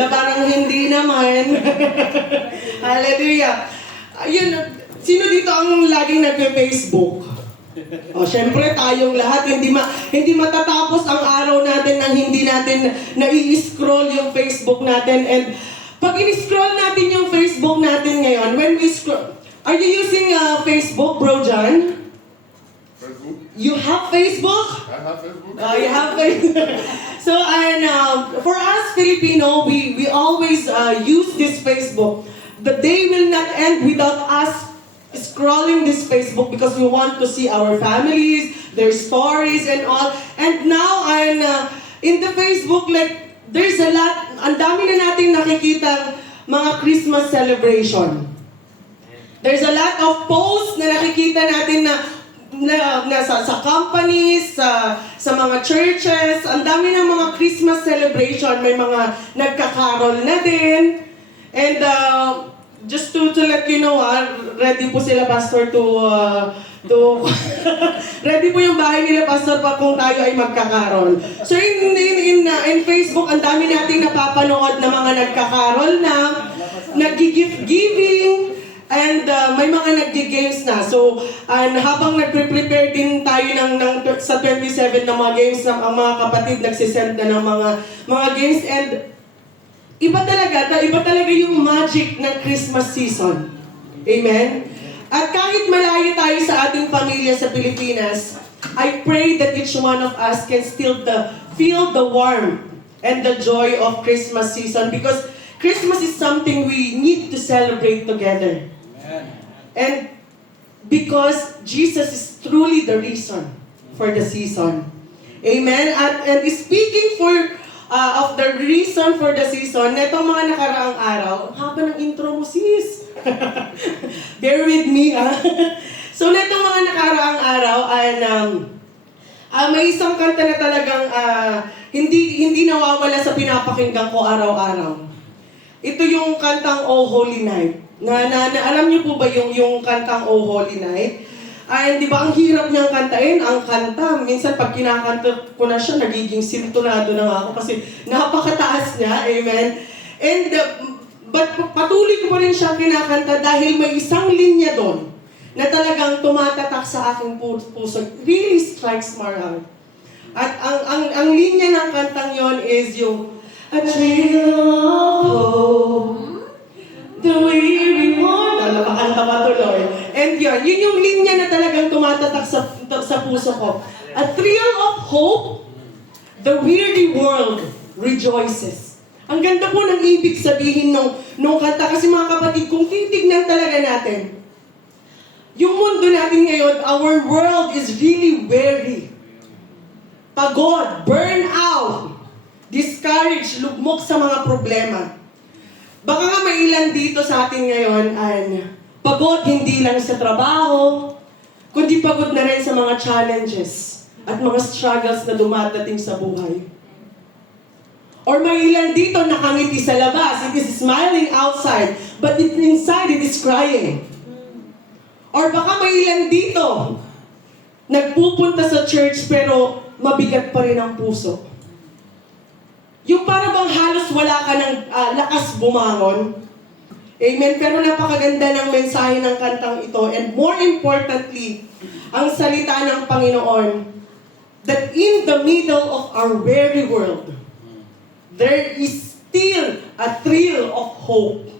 Wala, parang hindi naman. Hallelujah. Ayun, sino dito ang laging nagpe-Facebook? O, syempre tayong lahat, hindi matatapos ang araw natin nang hindi natin nai-scroll yung Facebook natin. And pag in-scroll natin yung Facebook natin ngayon, when we scroll, are you using Facebook, Bro John? Facebook? You have Facebook? I have Facebook. You have Facebook. So, and for us Filipino, we always use this Facebook. The day will not end without us scrolling this Facebook because we want to see our families, their stories and all. And now, in the Facebook, like, there's a lot, ang dami na natin nakikita mga Christmas celebration. There's a lot of posts na nakikita natin na sa companies, sa mga churches, ang dami ng mga Christmas celebration, may mga nagkakarol na din. And just to let you know, ready po sila, Pastor, to ready po yung bahay nila, Pastor, pa kung tayo ay magkakarol. So in Facebook, ang dami nating napapanood na mga nagkakarol na, nag-gift giving, and may mga nag-games na. So, habang nagpre-prepare din tayo sa 27 ng mga games, ang mga kapatid nagsisend na ng mga games. And iba talaga yung magic ng Christmas season. Amen? At kahit malayo tayo sa ating pamilya sa Pilipinas, I pray that each one of us can still feel the warmth and the joy of Christmas season, because Christmas is something we need to celebrate together. And because Jesus is truly the reason for the season. Amen? And speaking of the reason for the season, netong mga nakaraang araw, ang haba ng intro mo, sis. Bear with me, So, netong mga nakaraang araw, may isang kanta na talagang hindi nawawala sa pinapakinggan ko araw-araw. Ito yung kantang Oh Holy Night. Alam niyo po ba yung kantang Oh Holy Night? Di ba ang hirap niyang kantain? Ang kanta, minsan pag kinakanta ko na siya, nagiging sintonado na nga ako kasi napakataas niya. Amen? And but patuloy ko pa rin siya kinakanta dahil may isang linya doon na talagang tumatatak sa aking puso. Really strikes my heart. At ang linya ng kantang yon is yung A Thrill of Hope, the weary one. Napakanta pa tuloy. And yun yung linya na talagang tumatatak sa puso ko. A thrill of hope, the weary world rejoices. Ang ganda po ng ibig sabihin nung kanta. Kasi mga kapatid, kung titignan talaga natin, yung mundo natin ngayon, our world is really weary. Pagod, burn out, discouraged, lugmok sa mga problema. Baka nga may ilan dito sa atin ngayon ay pagod hindi lang sa trabaho, kundi pagod na rin sa mga challenges at mga struggles na dumadating sa buhay. Or may ilan dito nakangiti sa labas, it is smiling outside, but inside it is crying. Or baka may ilan dito nagpupunta sa church pero mabigat pa rin ang puso. Yung para bang halos wala ka ng lakas bumangon. Amen? Pero napakaganda ng mensahe ng kantang ito. And more importantly, ang salita ng Panginoon, that in the middle of our weary world, there is still a thrill of hope.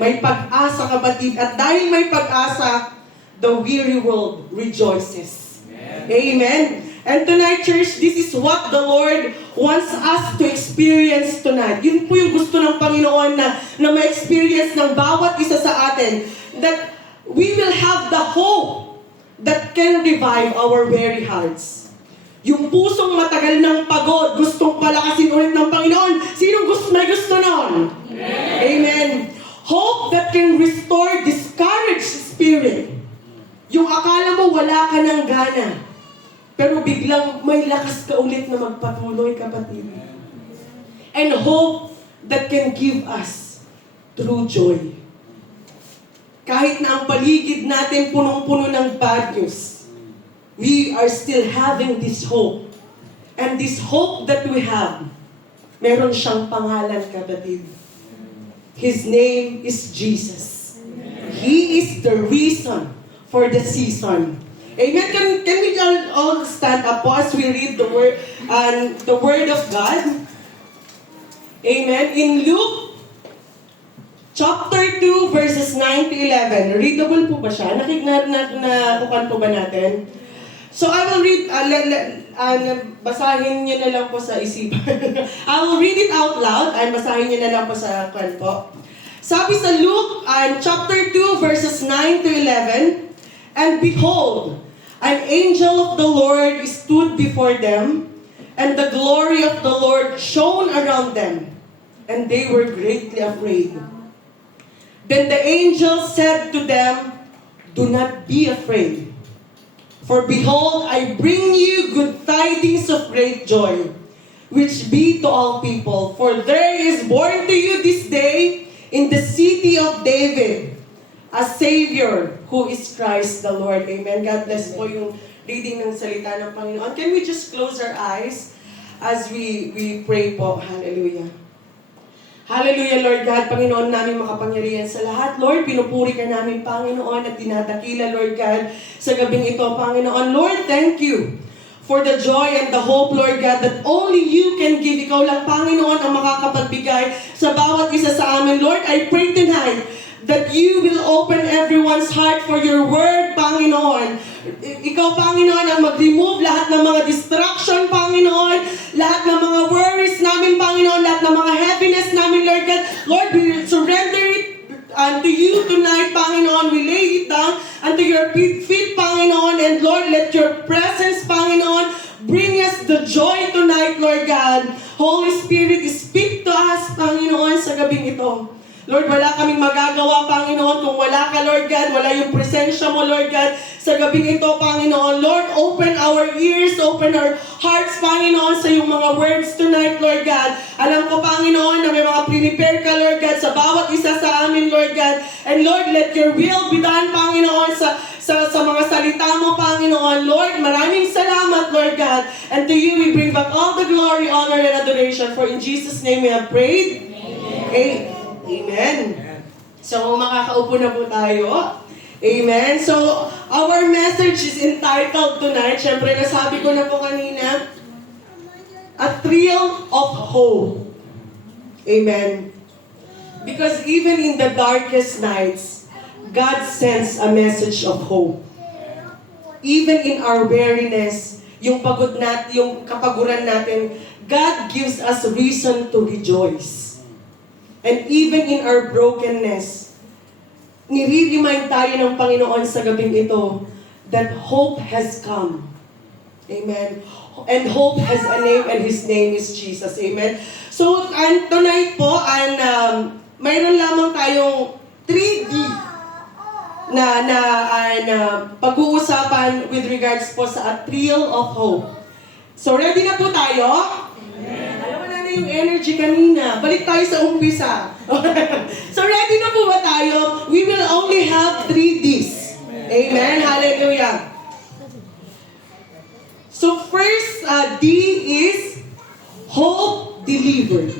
May pag-asa, kapatid. At dahil may pag-asa, the weary world rejoices. Amen? And tonight, church, this is what the Lord wants us to experience tonight. Yun po yung gusto ng Panginoon na ma-experience ng bawat isa sa atin. That we will have the hope that can revive our weary hearts. Yung pusong matagal ng pagod, gustong palakasin ulit ng Panginoon. Sinong may gusto nun? Amen. Hope that can restore discouraged spirit. Yung akala mo wala ka ng gana, pero biglang may lakas ka ulit na magpatuloy, kapatid. And hope that can give us true joy. Kahit na ang paligid natin punong-puno ng bad news, we are still having this hope. And this hope that we have, meron siyang pangalan, kapatid. His name is Jesus. He is the reason for the season. Amen. Can we all stand up po as we read the word of God? Amen. In Luke chapter 2 verses 9 to 11. Readable po ba siya? Nakukan po ba natin? So I will read, basahin niyo na lang po sa isipan. I will read it out loud, basahin niyo na lang po sa kwan po. Sabi sa Luke, chapter 2, verses 9 to 11, and behold, an angel of the Lord stood before them, and the glory of the Lord shone around them, and they were greatly afraid. Then the angel said to them, "Do not be afraid. For behold, I bring you good tidings of great joy, which be to all people. For there is born to you this day in the city of David a Savior, who is Christ the Lord." Amen. God bless po yung reading ng salita ng Panginoon. Can we just close our eyes as we pray po? Hallelujah. Hallelujah, Lord God, Panginoon namin makapangyarihan sa lahat. Lord, pinupuri ka namin, Panginoon, at dinadakila, Lord God, sa gabing ito, Panginoon. Lord, thank you for the joy and the hope, Lord God, that only you can give. Ikaw lang, Panginoon, ang makakapagbigay sa bawat isa sa amin. Lord, I pray tonight that you will open everyone's heart for your word, Panginoon. Ikaw, Panginoon, ang mag-remove lahat ng mga distraction, Panginoon, lahat ng mga worries namin, Panginoon, lahat ng mga heaviness namin, Lord God. Lord, we surrender it unto you tonight, Panginoon. We lay it down unto your feet, Panginoon, and Lord, let your presence, Panginoon, bring us the joy tonight, Lord God. Holy Spirit, speak to us, Panginoon, sa gabing ito. Lord, wala kaming magagawa, Panginoon, kung wala ka, Lord God, wala yung presensya mo, Lord God, sa gabing ito, Panginoon. Lord, open our ears, open our hearts, Panginoon, sa iyong mga words tonight, Lord God. Alam ko, Panginoon, na may mga prepare ka, Lord God, sa bawat isa sa amin, Lord God. And Lord, let your will be done, Panginoon, sa mga salita mo, Panginoon. Lord, maraming salamat, Lord God. And to you, we bring back all the glory, honor, and adoration. For in Jesus' name we have prayed. Amen. Amen. So, makakaupo na po tayo. Amen. So, our message is entitled tonight, syempre nasabi ko na po kanina, A Thrill of Hope. Amen. Because even in the darkest nights, God sends a message of hope. Even in our weariness, yung pagod natin, yung kapaguran natin, God gives us reason to rejoice. And even in our brokenness, nire-remind tayo ng Panginoon sa gabing ito that hope has come. Amen. And hope has a name, and His name is Jesus. Amen. So, tonight po, mayroon lamang tayong 3D na pag-uusapan with regards po sa A Thrill of Hope. So, ready na po tayo? Alam mo na yung energy kanina. Balik tayo sa umpisa. So ready na po ba tayo? We will only have 3 Ds. Amen. Hallelujah. So first D is hope delivered.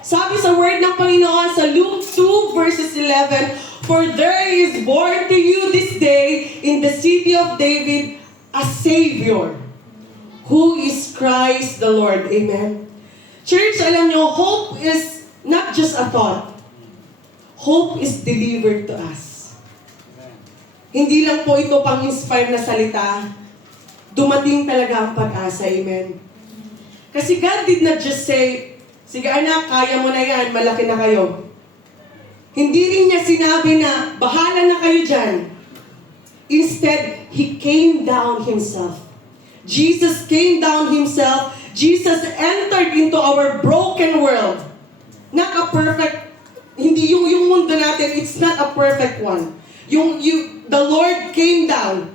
Sabi sa word ng Panginoon sa Luke 2 verses 11, "For there is born to you this day in the city of David a Savior, who is Christ the Lord." Amen. Church, alam nyo, hope is not just a thought. Hope is delivered to us. Hindi lang po ito pang-inspire na salita. Dumating talaga ang pag-asa. Amen. Kasi God did not just say, "Sige anak, kaya mo na yan, malaki na kayo." Hindi rin niya sinabi na, "Bahala na kayo dyan." Instead, He came down Himself. Jesus came down Himself. Jesus entered into our broken world. Not a perfect, hindi yung mundo natin, it's not a perfect one. The Lord came down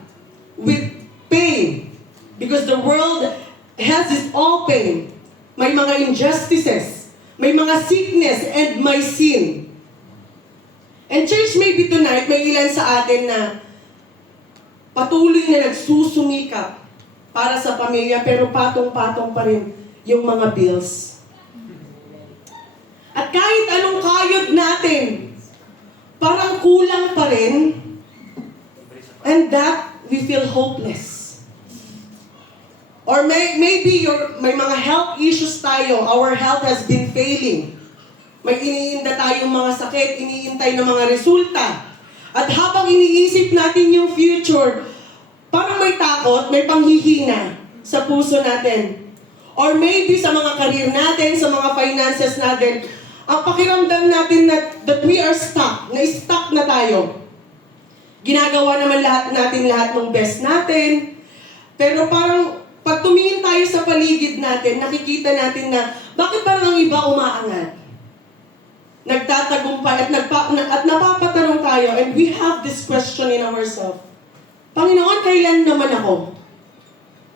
with pain because the world has its all pain. May mga injustices, may mga sickness, and may sin. And church, maybe tonight, may ilan sa atin na patuloy na nagsusumikap para sa pamilya, pero patong-patong pa rin yung mga bills. At kahit anong kayod natin, parang kulang pa rin. And that, we feel hopeless. Or maybe may mga health issues tayo. Our health has been failing. May iniinda tayong mga sakit, iniintay ng mga resulta. At habang iniisip natin yung future, parang may takot, may panghihina sa puso natin. Or maybe sa mga career natin, sa mga finances natin, ang pakiramdam natin that we are stuck, na-stuck na tayo. Ginagawa naman lahat ng best natin. Pero parang pag tumingin tayo sa paligid natin, nakikita natin na bakit parang ang iba umaangat? Nagtatagumpay at napapatanong tayo, and we have this question in ourselves. Panginoon, kailan naman ako?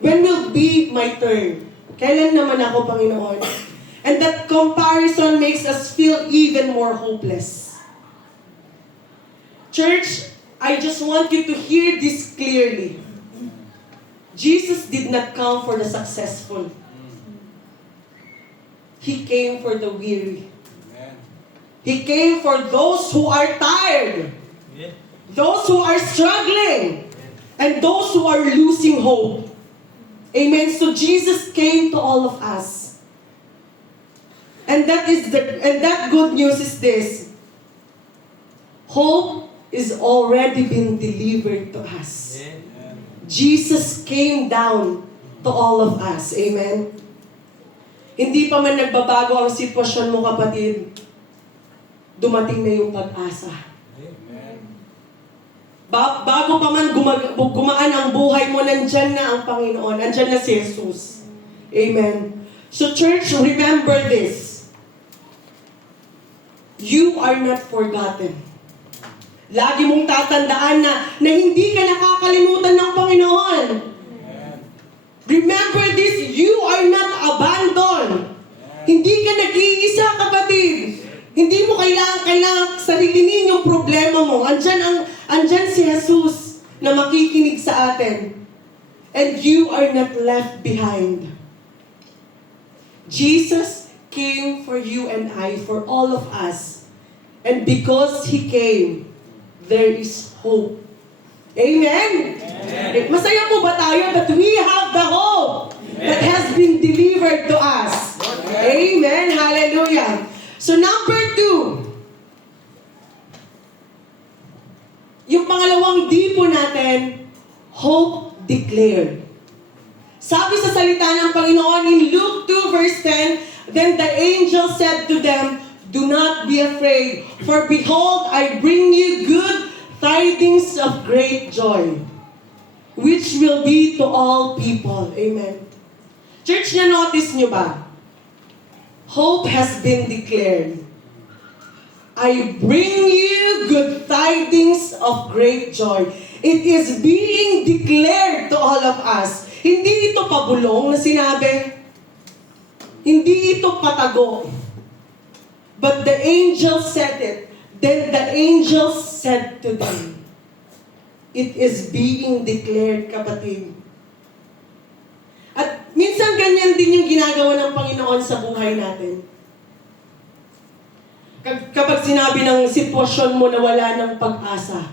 When will be my turn? Kailan naman ako, Panginoon? And that comparison makes us feel even more hopeless. Church, I just want you to hear this clearly. Jesus did not come for the successful. He came for the weary. He came for those who are tired, those who are struggling, and those who are losing hope. Amen. So Jesus came to all of us. And that good news is this. Hope is already been delivered to us. Jesus came down to all of us. Amen. Hindi pa man nagbabago ang sitwasyon mo, kapatid. Dumating na yung pag-asa. Bago pa man gumaan ang buhay mo, nandyan na ang Panginoon. Nandyan na si Jesus. Amen. So church, remember this. You are not forgotten. Lagi mong tatandaan na hindi ka nakakalimutan ng Panginoon. Remember this, you are not abandoned. Hindi ka nag-iisa, kapatid. Hindi mo kailangan sarilinin yung problema mo. Andyan si Jesus na makikinig sa atin. And you are not left behind. Jesus came for you and I, for all of us. And because He came, there is hope. Amen? Amen. Masaya po ba tayo that we have the hope that has been delivered to us? Amen. Hallelujah. So number 2, yung pangalawang D po natin, hope declared. Sabi sa salita ng Panginoon in Luke 2 verse 10, then the angel said to them, do not be afraid, for behold, I bring you good tidings of great joy, which will be to all people. Amen. Church, na-notice nyo ba? Hope has been declared. I bring you good tidings of great joy. It is being declared to all of us. Hindi ito pabulong na sinabi. Hindi ito patago. But the angel said it. Then the angel said to them, it is being declared, kapatid. At minsan ganyan din yung ginagawa ng Panginoon sa buhay natin. Kapag sinabi ng sitwasyon mo na wala ng pag-asa,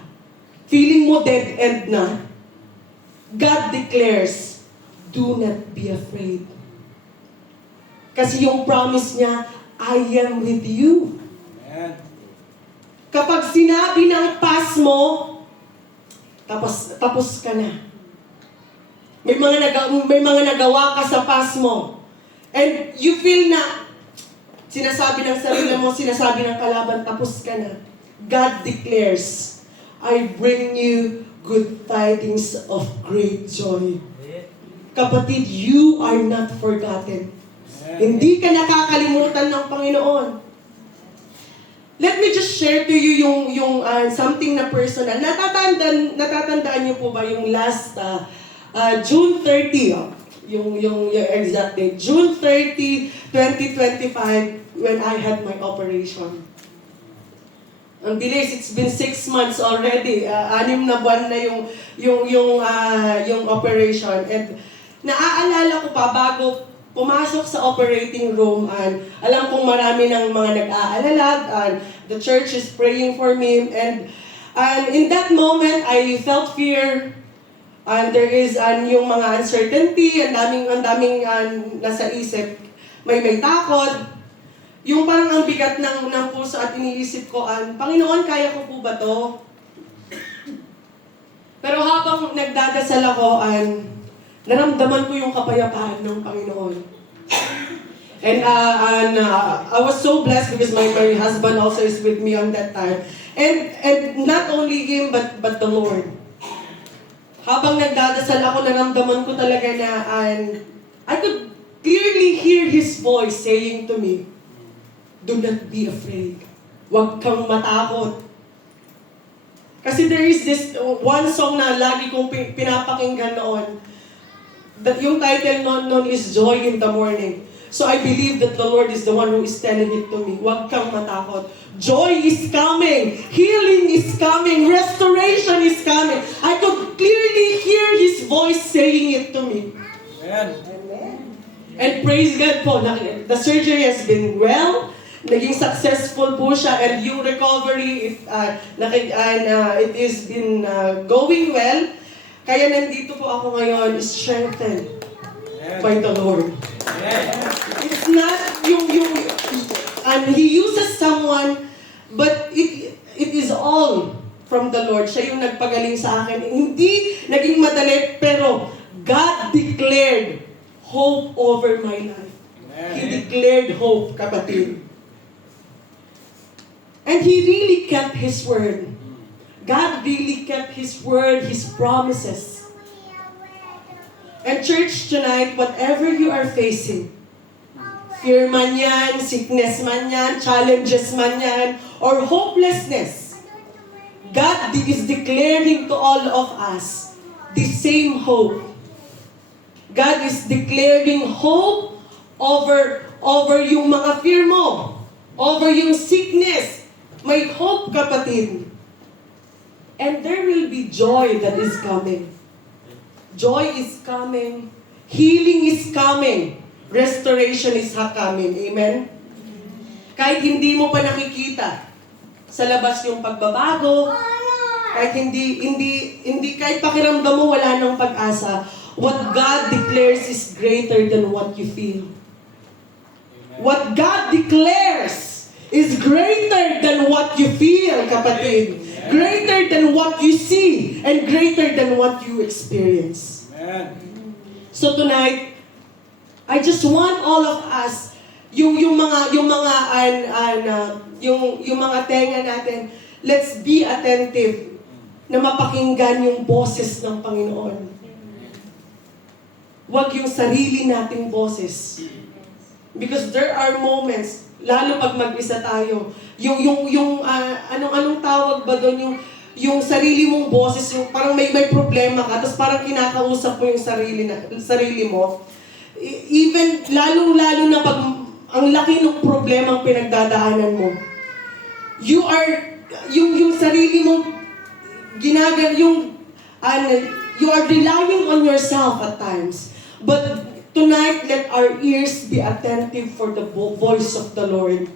feeling mo dead end na, God declares, do not be afraid. Kasi yung promise niya, I am with you. Amen. Kapag sinabi ng pass mo, tapos ka na. May mga nagawa ka sa past mo. And you feel na sinasabi ng sarili mo, sinasabi ng kalaban, tapos ka na. God declares, I bring you good tidings of great joy. Kapatid, you are not forgotten. Hindi ka nakakalimutan ng Panginoon. Let me just share to you yung something na personal. Natatandaan niyo po ba yung last June 30, yung exact date. June 30, 2025, when I had my operation. Ang bilis, it's been 6 months already. 6 na buwan na yung operation. And naaalala ko pa, pumasok sa operating room, and alam kong marami ng mga nag-aalala, and the church is praying for me, and in that moment, I felt fear, and there is yung mga uncertainty, ang daming nasa isip, may takot, yung parang ang bigat ng puso at iniisip ko, Panginoon, kaya ko po ba to? Pero habang nagdadasal ako, naramdaman ko yung kapayapaan ng Panginoon. And I was so blessed because my husband also is with me on that time. And not only him, but the Lord. Habang nagdadasal ako, naramdaman ko talaga na I could clearly hear His voice saying to me, "Do not be afraid. Huwag kang matakot." Kasi there is this one song na lagi kong pinapakinggan noon. That yung title noon is Joy in the Morning. So I believe that the Lord is the one who is telling it to me. Huwag kang matakot. Joy is coming. Healing is coming. Restoration is coming. I could clearly hear His voice saying it to me. Amen. And praise God po, the surgery has been well. Naging successful po siya, and yung recovery, it is been going well. Kaya nandito po ako ngayon, strengthened by the Lord. It's not and He uses someone, but it is all from the Lord. Siya yung nagpagaling sa akin. Hindi naging madali, pero God declared hope over my life. He declared hope, kapatid. And He really kept His word. God really kept His word, His promises. And church, tonight, whatever you are facing, fear man yan, sickness man yan, challenges man yan, or hopelessness, God is declaring to all of us the same hope. God is declaring hope over yung mga fear mo, over yung sickness. May hope, kapatid. And there will be joy that is coming. Joy is coming. Healing is coming. Restoration is coming. Amen? Kahit hindi mo pa nakikita sa labas yung pagbabago, kahit kahit pakiramdam mo wala nang pag-asa, what God declares is greater than what you feel. What God declares is greater than what you feel, kapatid. Greater than what you see, and greater than what you experience. Amen. So tonight, I just want all of us, yung mga tenga natin, let's be attentive na mapakinggan yung boses ng Panginoon. Huwag yung sarili nating boses. Because there are moments, lalo pag mag-isa tayo, anong tawag ba doon, yung sarili mong boses, yung parang may problema ka, tapos parang kinakausap mo yung sarili mo. Even, lalo na pag ang laki ng problema ang pinagdadaanan mo. You sarili mo, you are relying on yourself at times. But tonight, let our ears be attentive for the voice of the Lord.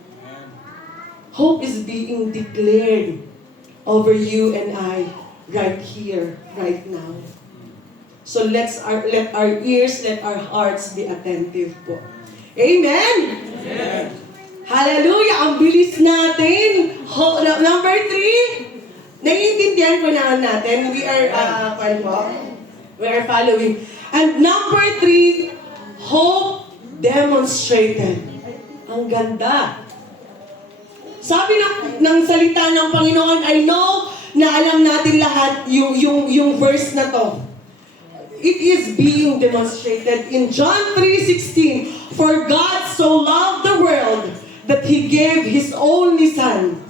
Hope is being declared over you and I right here, right now. So let our ears, let our hearts be attentive po. Amen? Amen. Hallelujah! Ang bilis natin. Number 3, naiintindihan ko na natin. We are following. And number 3, hope demonstrated. Ang ganda. Sabi ng salita ng Panginoon, I know na alam natin lahat yung verse na to. It is being demonstrated in John 3:16. For God so loved the world that He gave His only Son,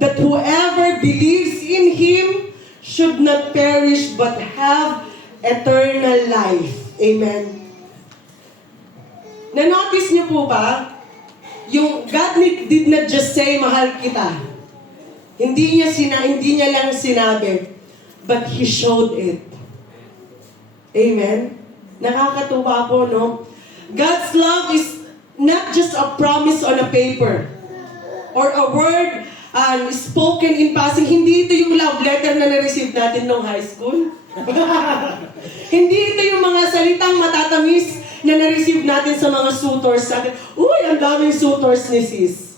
that whoever believes in Him should not perish but have eternal life. Amen. Na-notice niyo po ba? Yung God did not just say, mahal kita. Hindi niya lang sinabi, but He showed it. Amen? Nakakatuwa po, no? God's love is not just a promise on a paper or a word spoken in passing. Hindi ito yung love letter na na-receive natin nung high school. Hindi ito yung mga salitang matatamis na na-receive natin sa mga suitors natin. Uy, ang daming suitors ni sis.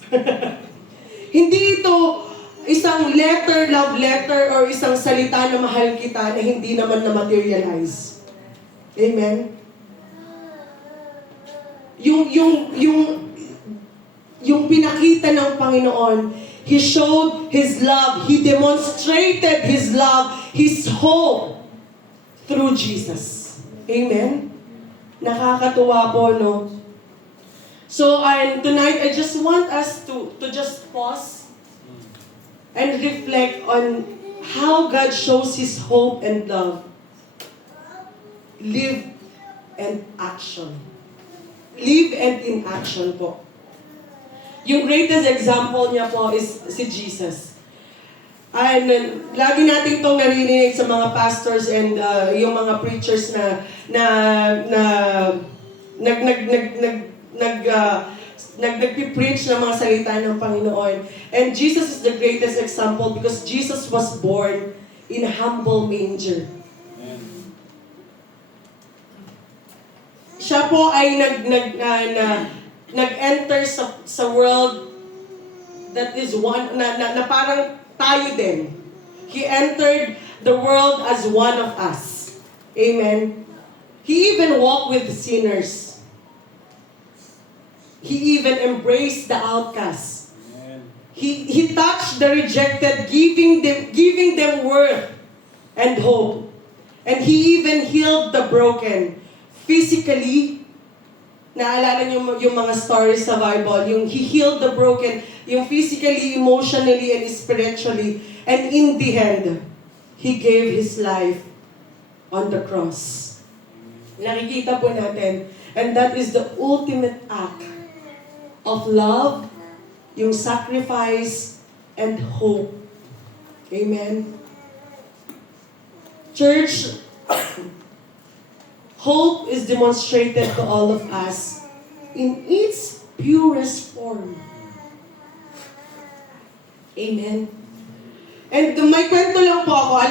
Hindi ito isang letter, love letter, or isang salita na mahal kita na hindi naman na-materialize. Amen? Yung pinakita ng Panginoon, He showed His love. He demonstrated His love, His hope through Jesus. Amen? Nakakatuwa po, no? So, tonight, I just want us to just pause and reflect on how God shows His hope and love. Live and action. Live and in action po. Yung greatest example niya po is si Jesus. And lagi natin itong naririnig sa mga pastors and yung mga preachers na nagpipreach ng mga salita ng Panginoon. And Jesus is the greatest example because Jesus was born in a humble manger. Siya po ay nag-enter sa world that is one, na parang tayo din. He entered the world as one of us. Amen? He even walked with sinners. He even embraced the outcasts. He touched the rejected, giving them worth and hope. And He even healed the broken. Physically, naalala niyo yung mga stories sa Bible, yung He healed the broken, yung physically, emotionally, and spiritually. And in the end, He gave His life on the cross. Nakikita po natin. And that is the ultimate act of love, yung sacrifice, and hope. Amen? Church, hope is demonstrated to all of us in its purest form. Amen? And may kwento lang po ako,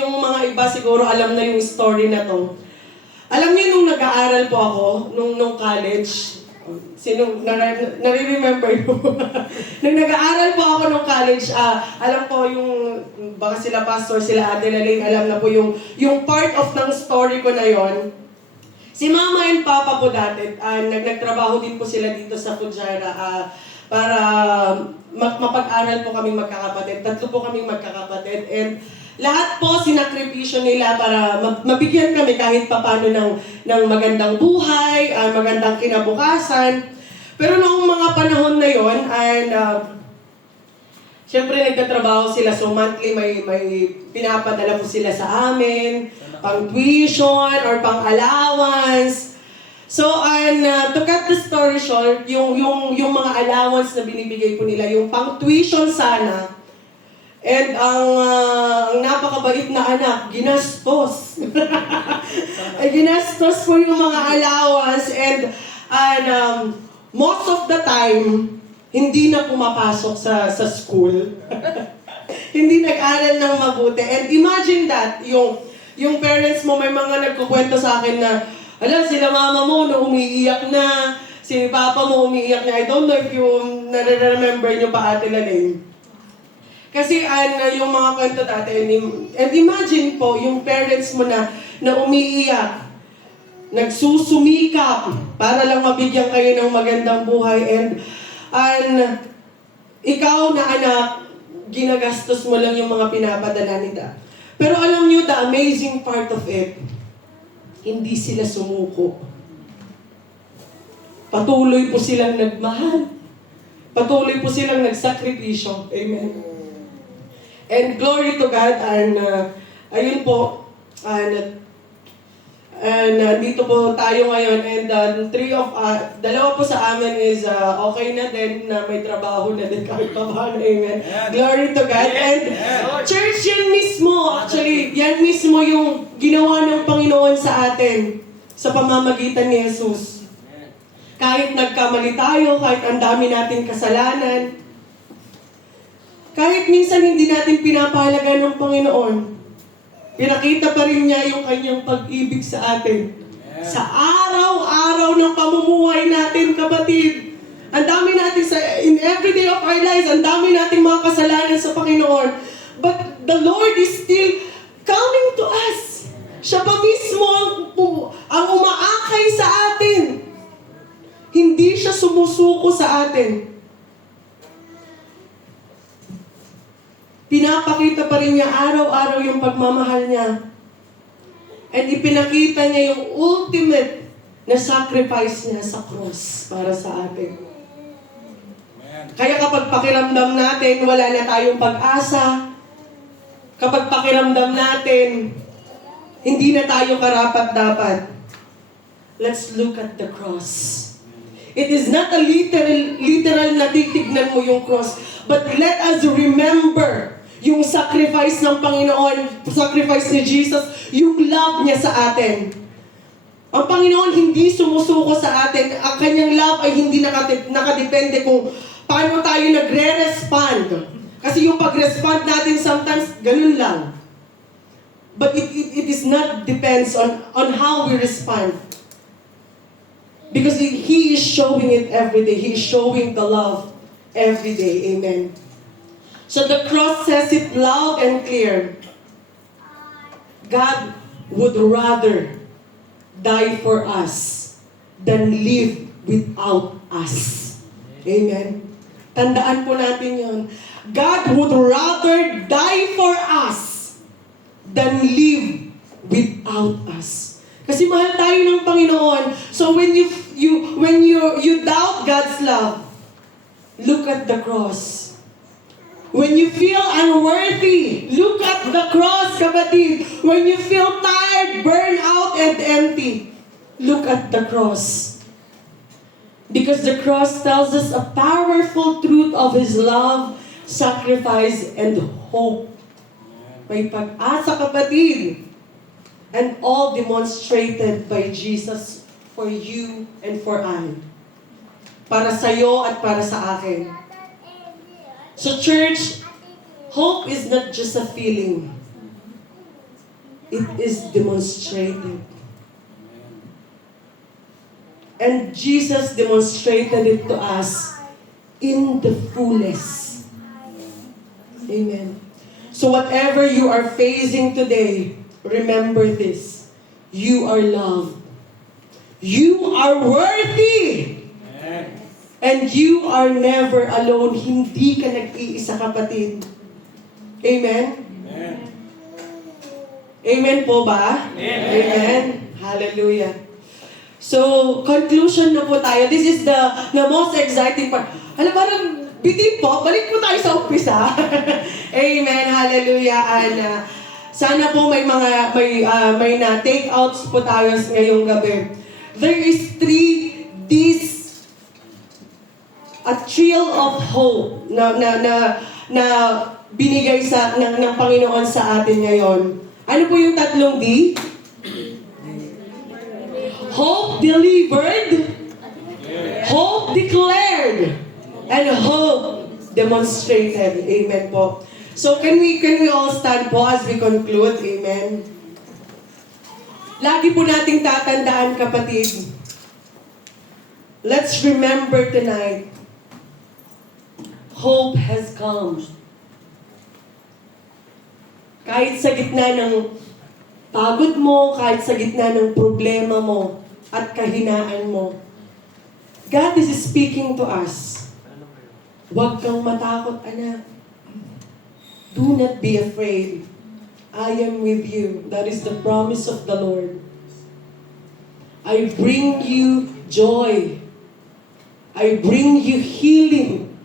yung mga iba siguro alam na yung story na to. Alam niyo nung nag-aaral po ako, nung college, nare-remember nyo? Nung nag-aaral po ako nung college, alam ko yung, baka sila pastor, sila Ate Laling, alam na po yung part of ng story ko na yon. Si Mama and Papa po dati, nagtrabaho din po sila dito sa Fujairah para mapag-aral po kaming magkakapatid. 3 po kaming magkakapatid. And lahat po sinakripisyo nila para mabigyan kami kahit papano ng magandang buhay, magandang kinabukasan. Pero noong mga panahon na yon, siyempre nagtatrabaho sila, so monthly may pinapadala po sila sa amin, pang tuition or pang allowance. So, to cut the story short, yung mga allowance na binibigay po nila, yung pang tuition sana, and ang napakabait na anak, ginastos. Ginastos po yung mga allowance and most of the time, hindi na pumapasok sa school. Hindi nag-aral ng mabuti. And imagine that, yung parents mo, may mga nagkukwento sa akin na, sila mama mo na umiiyak na, si papa mo umiiyak na. I don't know if you nare-remember nyo pa Ate Laling. Kasi yung mga kwento dati, and imagine po, yung parents mo na umiiyak, nagsusumikap para lang mabigyan kayo ng magandang buhay, and ikaw na anak, ginagastos mo lang yung mga pinapadala nila. Pero alam nyo, the amazing part of it, hindi sila sumuko. Patuloy po silang nagmahal. Patuloy po silang nagsakripisyo. Amen. And glory to God, and ayun po, dito po tayo ngayon, and dalawa po sa amin is okay na din, na may trabaho na din kahit pa paano. Amen. Glory to God. And church, yan mismo, actually, yan mismo yung ginawa ng Panginoon sa atin. sa pamamagitan ni Jesus. Kahit nagkamali tayo, kahit ang dami nating kasalanan, kahit minsan hindi natin pinapahalaga ng Panginoon, pinakita pa rin niya yung kanyang pag-ibig sa atin. Sa araw-araw ng pamumuhay natin, kapatid. Ang dami natin in every day of our lives, ang dami nating mga kasalanan sa Panginoon. But the Lord is still coming to us. Siya pa mismo ang umaakay sa atin. Hindi siya sumusuko sa atin. Pinapakita pa rin niya araw-araw yung pagmamahal niya. And ipinakita niya yung ultimate na sacrifice niya sa cross para sa atin. Kaya kapag pakiramdam natin, wala na tayong pag-asa. Kapag pakiramdam natin, hindi na tayo karapat-dapat. Let's look at the cross. It is not a literal na titignan mo yung cross. But let us remember yung sacrifice ng Panginoon, sacrifice ni Jesus, yung love niya sa atin. Ang Panginoon hindi sumusuko sa atin. Ang kanyang love ay hindi nakadepende kung paano tayo nagre-respond. Kasi yung pag-respond natin sometimes, ganun lang. But it is not depends on how we respond. Because He is showing it every day. He is showing the love every day. Amen. So the cross says it loud and clear. God would rather die for us than live without us. Amen. Tandaan po natin yun. God would rather die for us than live without us. Kasi mahal tayo ng Panginoon. So when you doubt God's love, look at the cross. When you feel unworthy, look at the cross, kapatid. When you feel tired, burned out, and empty, look at the cross. Because the cross tells us a powerful truth of His love, sacrifice, and hope. May pag-asa, kapatid. And all demonstrated by Jesus for you and for I. Para sa'yo at para sa akin. So church, hope is not just a feeling. It is demonstrated. And Jesus demonstrated it to us in the fullest. Amen. So whatever you are facing today, remember this. You are loved. You are worthy. And you are never alone. Hindi ka nag-iisa, kapatid. Amen? Amen. Amen po ba? Amen. Hallelujah. So, conclusion na po tayo. This is the most exciting part. Alam, parang bitin po. Balik po tayo sa umpisa. Amen. Hallelujah. And sana po may na-take outs po tayo ngayong gabi. There is a thrill of hope na binigay ng Panginoon sa atin ngayon. Ano po yung tatlong D? Hope delivered, hope declared, and hope demonstrated. Amen po. So can we all stand po as we conclude? Amen. Lagi po nating tatandaan, kapatid. Let's remember tonight. Hope has come. Kahit sa gitna ng pagod mo, kahit sa gitna ng problema mo at kahinaan mo, God is speaking to us. Huwag kang matakot, anak. Do not be afraid. I am with you. That is the promise of the Lord. I bring you joy. I bring you healing.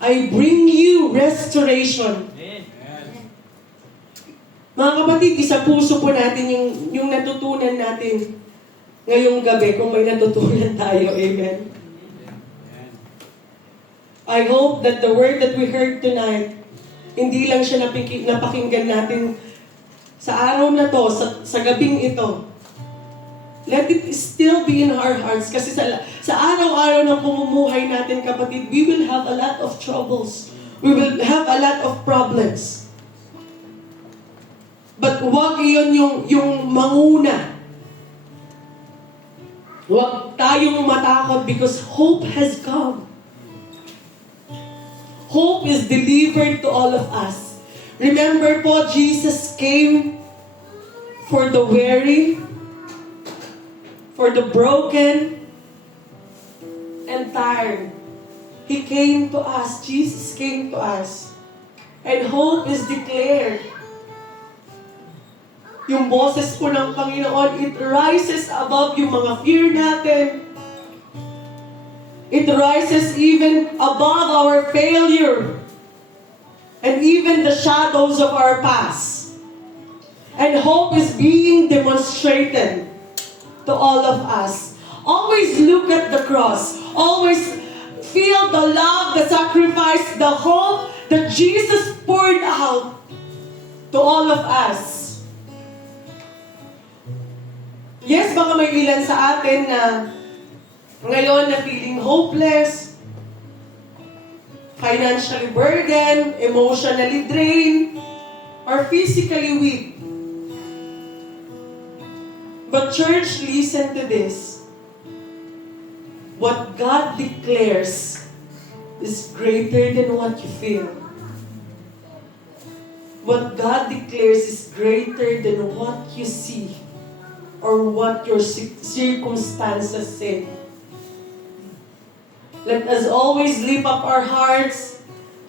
I bring you restoration. Mga kapatid, isa puso po natin yung natutunan natin ngayong gabi, kung may natutunan tayo. Amen. I hope that the word that we heard tonight, hindi lang siya napakinggan natin sa araw na to, sa gabing ito. Let it still be in our hearts. Kasi sa araw-araw ng pumumuhay natin, kapatid, we will have a lot of troubles. We will have a lot of problems. But huwag iyon yung manguna. Huwag tayong matakot because hope has come. Hope is delivered to all of us. Remember po, Jesus came for the weary, for the broken, and tired. He came to us. Jesus came to us. And hope is declared. Yung boses po ng Panginoon, it rises above yung mga fear natin. It rises even above our failure. And even the shadows of our past. And hope is being demonstrated to all of us. Always look at the cross. Always feel the love, the sacrifice, the hope that Jesus poured out to all of us. Yes, baka may ilan sa atin na ngayon na feeling hopeless, financially burdened, emotionally drained, or physically weak. But church, listen to this. What God declares is greater than what you feel. What God declares is greater than what you see or what your circumstances say. Let us always lift up our hearts,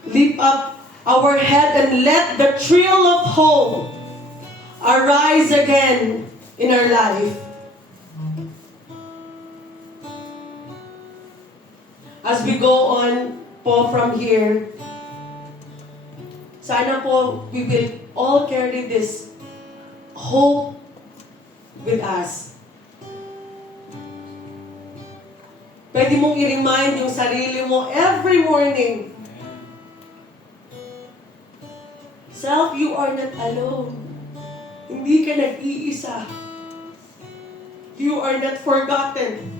lift up our head, and let the thrill of hope arise again in our life. As we go on po from here, sana po we will all carry this hope with us. Pwede mong i-remind yung sarili mo every morning. Self, you are not alone. Hindi ka nag-iisa. You are not forgotten.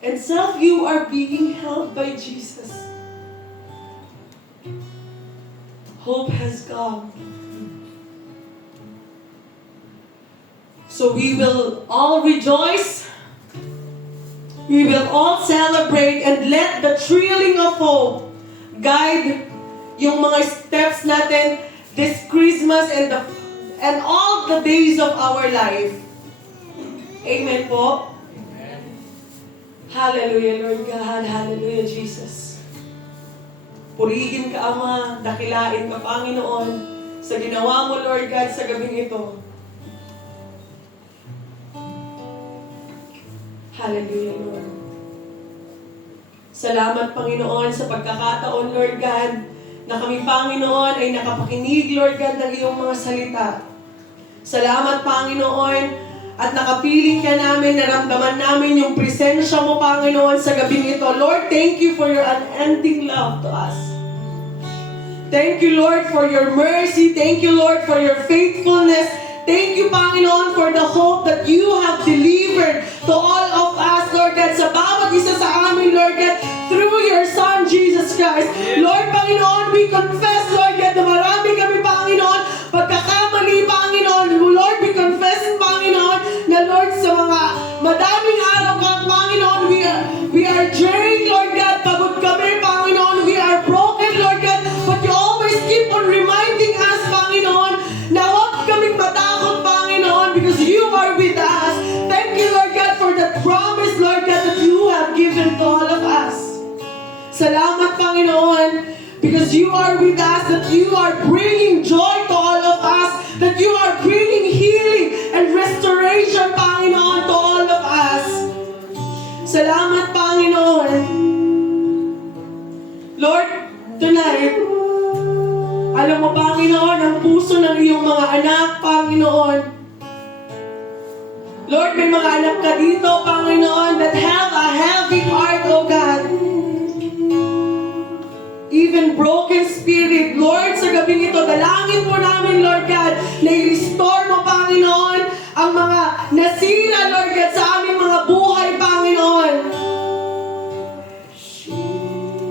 And self, you are being held by Jesus. Hope has come. So we will all rejoice. We will all celebrate and let the thrilling of hope guide yung mga steps natin this Christmas and all the days of our life. Amen po. Hallelujah, Lord God. Hallelujah, Jesus. Purihin ka, Ama. Dakilain ka, Panginoon, sa ginawa mo, Lord God, sa gabing ito. Hallelujah, Lord. Salamat, Panginoon, sa pagkakataon, Lord God, na kami, Panginoon, ay nakapakinig, Lord God, ng iyong mga salita. Salamat, Panginoon, at nakapiling ka namin, naramdaman namin yung presensya mo, Panginoon, sa gabing ito. Lord, thank you for your unending love to us. Thank you, Lord, for your mercy. Thank you, Lord, for your faithfulness. Thank you, Panginoon, for the hope that you have delivered to all of us, Lord God, sa bawat isa sa amin, Lord God, through your Son, Jesus Christ. Lord, Panginoon, we confess, Lord God, na marami kami, Panginoon, pagkakamali, Panginoon. Lord, we confess, Panginoon, na Lord, sa mga madaming araw ka, Panginoon, we are drained, Lord God, pagod kami, Panginoon, we are broken, Lord God, but you always keep on reminding us, Panginoon, na huwag kaming matakot, Panginoon, because you are with us. Thank you, Lord God, for the promise, Lord God, that you have given to all of us. Salamat, Panginoon, because you are with us, that you are bringing joy to all of us, that you are bringing healing and restoration, Panginoon, to all of us. Salamat, Panginoon. Lord, tonight, alam mo, Panginoon, ang puso ng iyong mga anak, Panginoon. Lord, may mga anak ka dito, Panginoon, that have a heavy heart, oh God. Even broken spirit, Lord, sa gabing ito, dalangin po namin, Lord God, na i-restore mo, Panginoon, ang mga nasira, Lord God, sa aming mga buhay, Panginoon.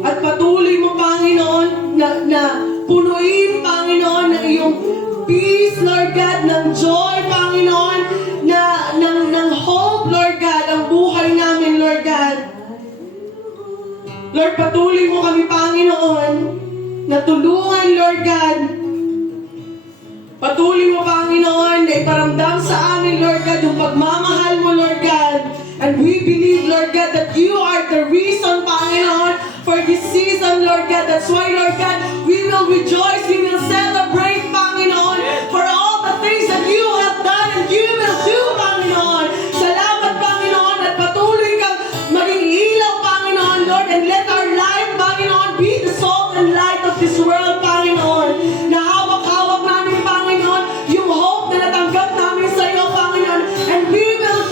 At patuloy mo, Panginoon, na punuin, Panginoon, ng iyong peace, Lord God, ng joy, Panginoon, ng hope, Lord God, ang buhay namin, Lord God. Lord, patuloy mo kami, Panginoon, na tulungan, Lord God. Patuloy mo, Panginoon, na iparamdam sa amin, Lord God, yung pagmamahal mo, Lord God. And we believe, Lord God, that you are the reason, Panginoon, for this season, Lord God. That's why, Lord God, we will rejoice, we will celebrate, Panginoon, for all the things that you have done and you will do, Panginoon. Salamat, Panginoon, at patuloy kang maging ilaw, Panginoon, Lord, and let our life, Panginoon, be the salt and light of this world, Panginoon. Na hawak-hawak namin, Panginoon, yung hope na natanggap namin sa iyo, Panginoon, and we will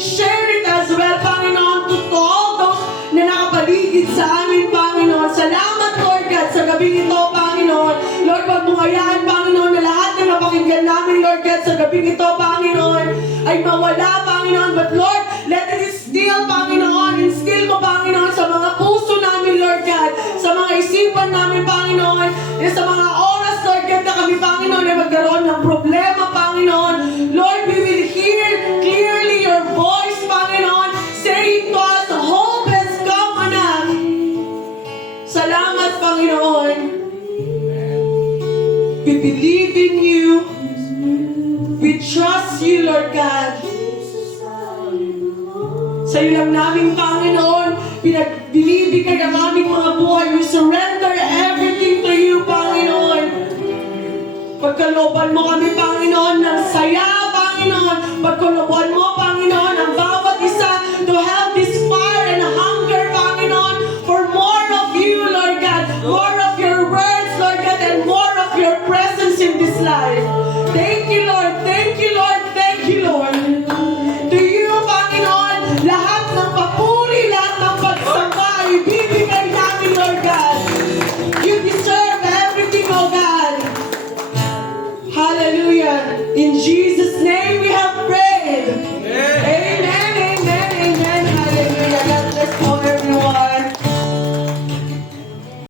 share it as well, Panginoon, to all those na nakapaligid sa amin, Panginoon. Salamat, Lord God, sa gabing ito, Panginoon. Lord, wag mong hayaan, Panginoon, na lahat na napakinggan namin, Lord God, sa gabing ito, Panginoon, ay mawala, Panginoon. But Lord, let it instill, Panginoon, instill mo, Panginoon, sa mga puso namin, Lord God, sa mga isipan namin, Panginoon, at sa mga oras, Lord God, na kami, Panginoon, ay magkaroon ng problema, Panginoon. Lord, we will hear clearly your voice, Panginoon, saying to us, hope has come, anak. Salamat, Panginoon. We believe in you. We trust you, Lord God. Sa iyo lang namin, Panginoon, pinagbibigay ang aming mga buhay. We surrender everything to you, Panginoon. Pagkalooban mo kami, Panginoon, ng saya, Panginoon. Pagkalooban mo, Panginoon, ang bawat isa to have this fire and hunger, Panginoon, for more of you, Lord God. More of your words, Lord God, and more of your presence in this life. Thank you, Lord. Thank you, Lord. Thank you, Lord. To you, Panginoon, lahat ng papuri, lahat ng pagsamba, ibibigay namin, Lord God. You deserve everything, oh God. Hallelujah. In Jesus'